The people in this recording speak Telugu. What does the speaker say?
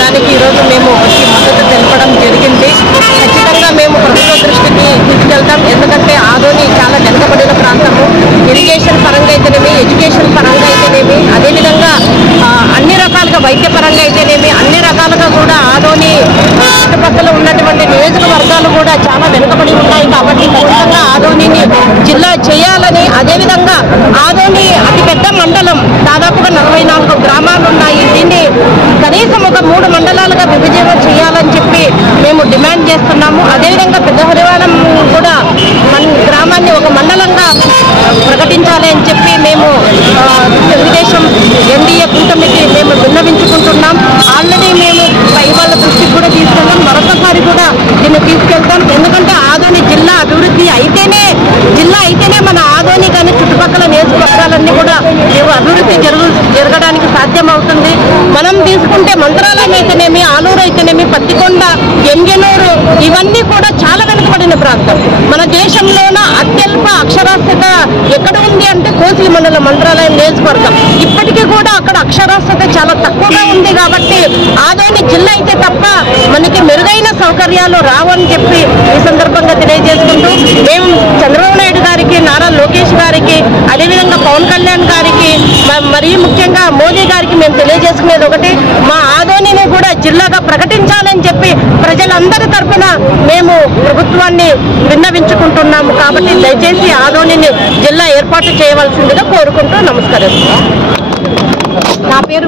దానికి ఈరోజు మేము వచ్చి మద్దతు తెలపడం జరిగింది. ఖచ్చితంగా మేము ప్రభుత్వ దృష్టికి తీసుకెళ్తాం. ఎందుకంటే ఆదోని చాలా వెనుకబడిన ప్రాంతము. ఇరిగేషన్ పరంగా అయితేనేమి, ఎడ్యుకేషన్ పరంగా అయితేనేమి, అదేవిధంగా అన్ని రకాలుగా వైద్య పరంగా అయితేనేమి, అన్ని రకాలుగా కూడా ఆదోని చుట్టుపక్కల ఉన్నటువంటి నియోజకవర్గాలు కూడా చాలా వెనుకబడి ఉన్నాయి. కాబట్టి ఖచ్చితంగా ఆదోనిని జిల్లా చేయాలని, అదేవిధంగా ఆదోని అతిపెద్ద మండలం, దాదాపుగా 44 గ్రామాలు ఉన్నాయి. దీన్ని కనీసం ఒక 3 మండలాలుగా విభజన చేయాలని చెప్పి మేము డిమాండ్ చేస్తున్నాము. అదేవిధంగా పెద్ద హరివారం కూడా మన గ్రామాన్ని ఒక మండలంగా ప్రకటించాలి అని చెప్పి మేము తెలుగుదేశం ఎన్డీఏ కూటమికి మేము విన్నవించుకుంటున్నాం. ఆల్రెడీ మేము పై వాళ్ళ దృష్టికి కూడా తీసుకెళ్తాం, మరొకసారి కూడా దీన్ని తీసుకెళ్తాం. ఎందుకంటే ఆదోని జిల్లా అభివృద్ధి అయితేనే, జిల్లా అయితేనే మన ఆదోని కానీ చుట్టుపక్కల నియోజకవర్గాలన్నీ కూడా అభివృద్ధి జరగడానికి సాధ్యమవుతుంది. మనం తీసుకుంటే మంత్రాలయం అయితేనేమి, ఆలూరు అయితేనేమి, పత్తికొండ, ఎంజనూరు ఇవన్నీ కూడా చాలా వెనుకబడిన ప్రాంతం. మన దేశంలోన అత్యల్ప అక్షరాస్యత ఎక్కడ ఉంది అంటే కోసిలి మండలం మంత్రాలయం నియోజకవర్గం. ఇప్పటికీ కూడా అక్కడ అక్షరాస్యత చాలా తక్కువగా ఉంది. కాబట్టి ఆదోని జిల్లా అయితే తప్ప మనకి మెరుగైన సౌకర్యాలు రావని చెప్పి ఈ సందర్భంగా తెలియజేసుకుంటూ, మేము చంద్రబాబు నాయుడు గారికి, నారా లోకేష్ గారికి, అదేవిధంగా పవన్ కళ్యాణ్ గారికి, మరీ ముఖ్యంగా మోదీ గారికి మేము తెలియజేసుకునేది ఒకటి, మా ఆదోనిని కూడా జిల్లాగా ప్రకటించాలని చెప్పి ప్రజలందరి తరఫున మేము ప్రభుత్వాన్ని విన్నవించుకుంటున్నాము. కాబట్టి దయచేసి ఆదోనిని జిల్లా ఏర్పాటు చేయవలసిందిగా కోరుకుంటూ నమస్కరిస్తున్నాం. నా పేరు